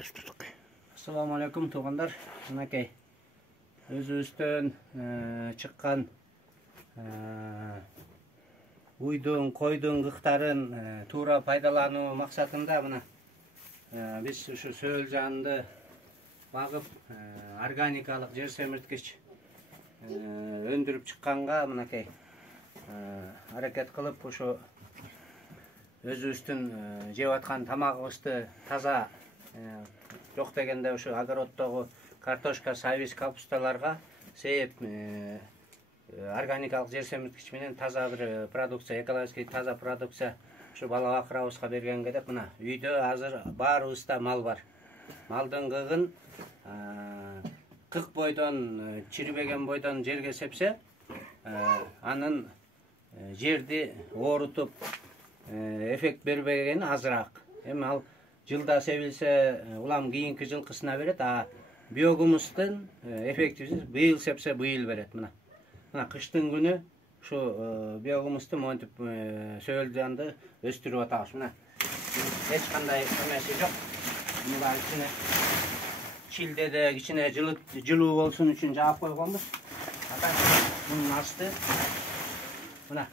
баштадык. Assalamu alaikum туғандар. Мынакей өзүбүздөн чыккан уйдун, койдун кыктарын туура пайдалануу максатында мына биз ушу сөөлжанды багып органикалык жер семирткич өндүрүп чыкканга мынакей аракет кылып ушу өзүбүздүн жеп аткан тамагыбызды таза жок дегенде ушу огороддогу картошка, сабиз, капусталарга сээп органикалык жер семирткич менен таза бир продукция, экологический таза продукция ушу бала бакырабызга бергенге деп мына үйдө азыр баарыбызда мал бар. Малдын кыгын кык бойдон, чирибеген бойдон жерге сепсе, анын жерди оорутуп эффект бербегени азыраак. Эми ал жылда себилсе улам кийинки жылкысына берет, а биогумустун эффективиси быйыл сепсе быйыл берет. Мына кыштын күнү ушу биогумусту монтип сөөлжанды өстүрүп атабыз. Мына эч кандай эмеси жок. Мына ичине чилдеде кичине жылуу болсун үчүн жаап койгонбуз. Мунун асты мына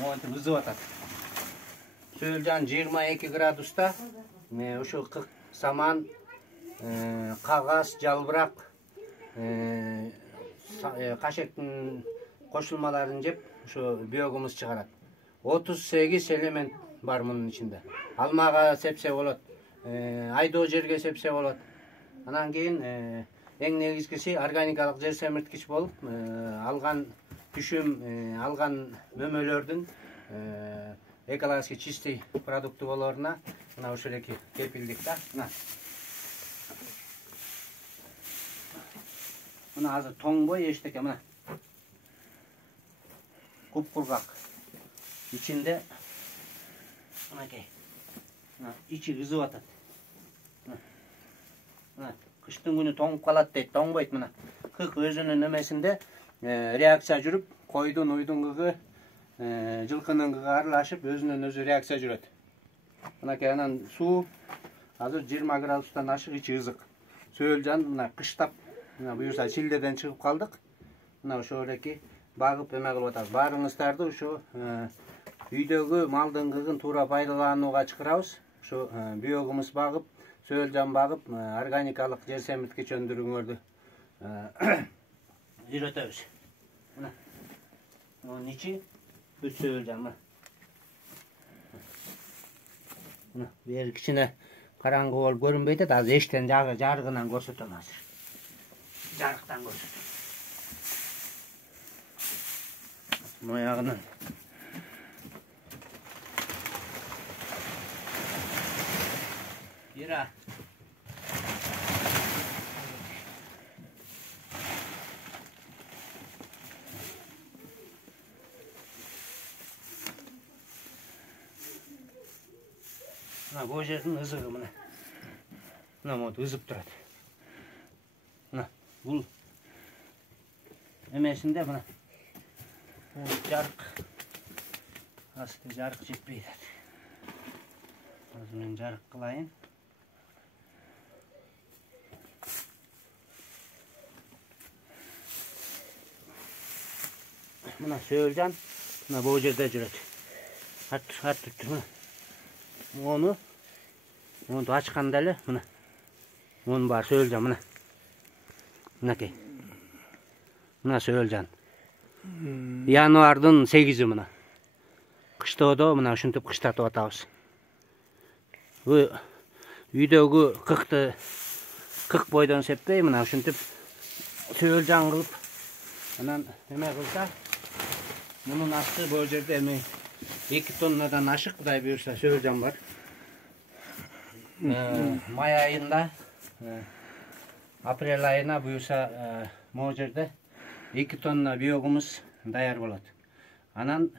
монтип ызып атат. Сөөлжан 22 градуста ушу кык саман, кагаз, жалбырак, кашектин кошулмаларын жеп ушу биогумус чыгарат. 38 элемент бар мунун ичинде. Алмага сепсе болот, айдоо жерге сепсе болот. Анан кийин эң негизгиси органикалык жер семирткич болуп, алган түшүм, алган мөмөлөрдүн экологически чистый продукты болоруна мына ушул эки кепилдик да. Мына азыр тоңбой эчтеке мына куп-кургак. Ичинде мынакей. Мына ичи ызып атат. Мына кыштын күнү тоңуп калат дейт, тоңбойт мына. Кык өзүнүн эмесинде реакция жүрүп, койдун, уйдун кыгы жылкынын кыгы аралашып өзүнөн өзү реакция жүрөт. Мынакей анан суу азыр 20 градустан ашык, ичи ызык. Сөөлжан мына кыштап мына буюрса чилдеден чыгып калдык. Мына ошол эки багып эме кылып атабыз. Баарыңыздарды ушу үйдөгү малдын кыгын туура пайдаланууга чакырабыз. Ушу биогумус багып, сөөлжан багып, органикалык жер семирткич өндүрүүңөрдү үйрөтөбүз. Мына мунун ичи бүт сөөлжан мына. Мына бери кичине караңгы болуп көрүнбөйт, азыр эчтен жарыгынан көрсөтөм азыр. Жарыктан көрсөтөм. Моягынан. Ира. Мына бул жердин ызыгы мына. Мына монтип ызып турат. Мына бул эмесинде мына жарык асты жарык жетпейт. Азыр мен жарык кылайын. Мына сөөлжан мына бул жерде жүрөт. Артып мына. Onu açkanda эле мына. Onun бар сөөлжан мына. Мынакей. Мына сөөлжан. Январдын 8-и мына. Кыштоодо мына ушинтип кыштатып атабыз. Бу үйдөгү кыкты кык бойдон сеппей мына ушинтип сөөлжан кылып анан эме кылса мунун асты бул жерде эме 2 тоннадан ашык, кудай буюрса сөөлжан бар. Май айында, апрель айына буюрса могу жерде 2 тонна биогумус даяр болот. Анан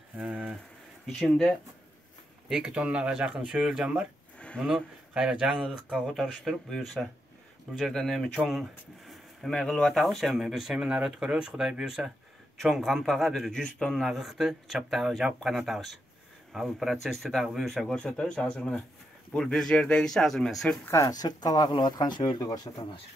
ичинде 2 тоннага жакын сөөлжан бар. Муну кайра жаңы кыкка которуштуруп, буюрса бул жерден эми чоң эме кылып атабыз, эми бир семинар өткөрөбүз, кудай буюрса чоң кампага бир 100 тонна кыкты чаптап жапкан атабыз. Ал процессти дагы буюрса көрсөтөбүз. Азыр мына Бул бир жердегisi азыр мен сыртка багылып аткан сөөлдү көрсөтөм азыр.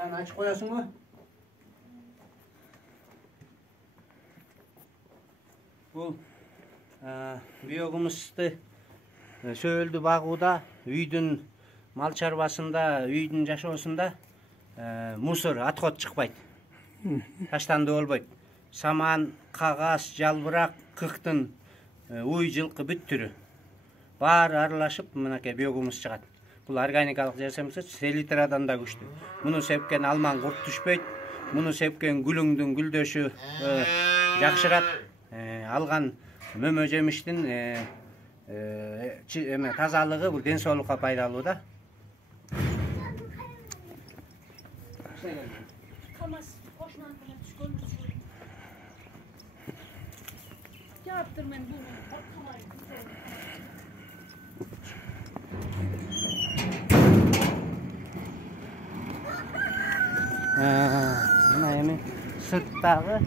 Yani açık koyasın mı? Bu biyogumuzdu söyledi bağuda, üydün mal çarvasında, üydün yaşosunda musor, atkot çıkmaydı. Taştandı olmaydı. Saman, kağas, jalbırak, kıktın, uy жылқы бүт түрі. Бар аралашып, мынакей бiyogumuz çıkat. Бұл органикалық жасамаса селитрадан да күшті. Мұны сепкен алман құрт түшпейді. Мұны сепкен гүліңдің гүлдөші жақшырат. Алған мөмө жеміштің тазалығы бұл денсаулыққа пайдалы да. Mına emin sırtdağı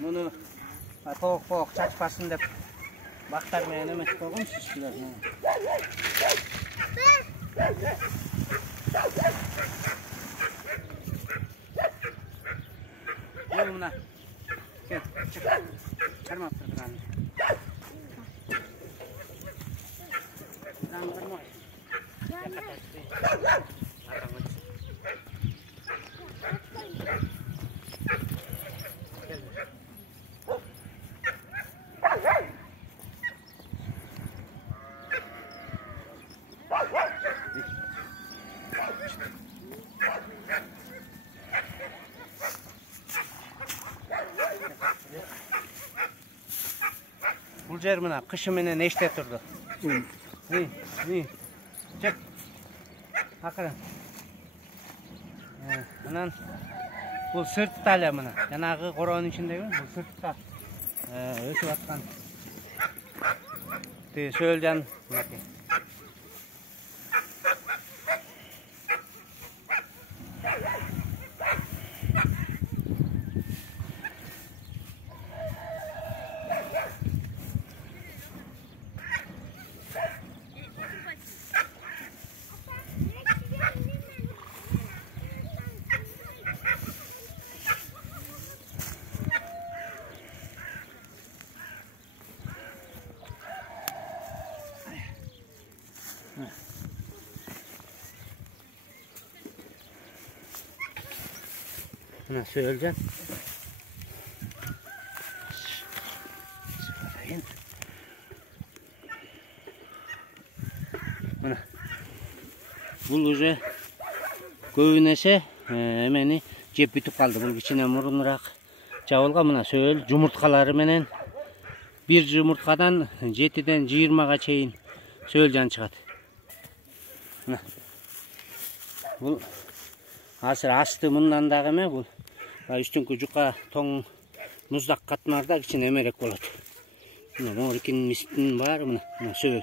Bunu toğuk çaçpasın dep baktар менен эмес койгонсуз силер. Gel buna. Gel, çık. Karma attırdıran. Kırma. Бұл жер мына қышы менен эште тұрды. Чек. Ақырын. Мынан бұл сыртта эле мына. Жанагы короонун ичиндеги бұл сыртта өсүп аткан. Сөөлжан мынакей. Buna söyleyeceğim. Buna. Бұл уже көбінесе emeni жеп бүтүп калды. Бұл кичине мурунураак жабылган. Мына сөөл жумурткалары менен бир жумурткадан 7-ден 20-га чейин сөөлжан чыгат. Мына. Бұл азыр асты мындан дагы эме бул. Üstünkü juka toң muzdaq katmarda kичине эмерээк болот. Мына морикинин мистин бар, мына сөөл.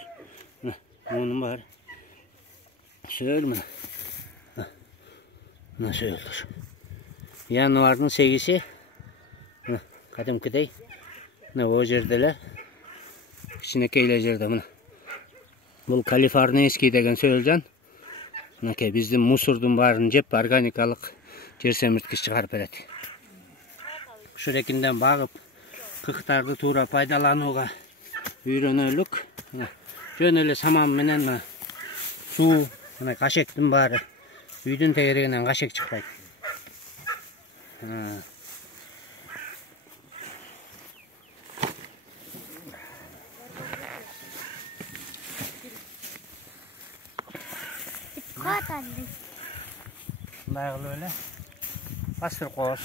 Мына мунун бар. Söөл мына. Мына сөөлдөр. Январдын 8-и мына кадимкидей мына о жерде эле кичинекей эле жерде мына. Бул калифорнийский деген сөөлжан. Мынакей биздин мусордун баарын жеп органикалык жер семирткич чыгарып берет. Шурекинден багып, кыктарды туура пайдаланууга Үйрөнөлүк. Жөн эле саман менен суу, мына кашектин баары. Үйдүн тегерегинен кашек чыкпайт. Мындай кылып эле пастыр коос.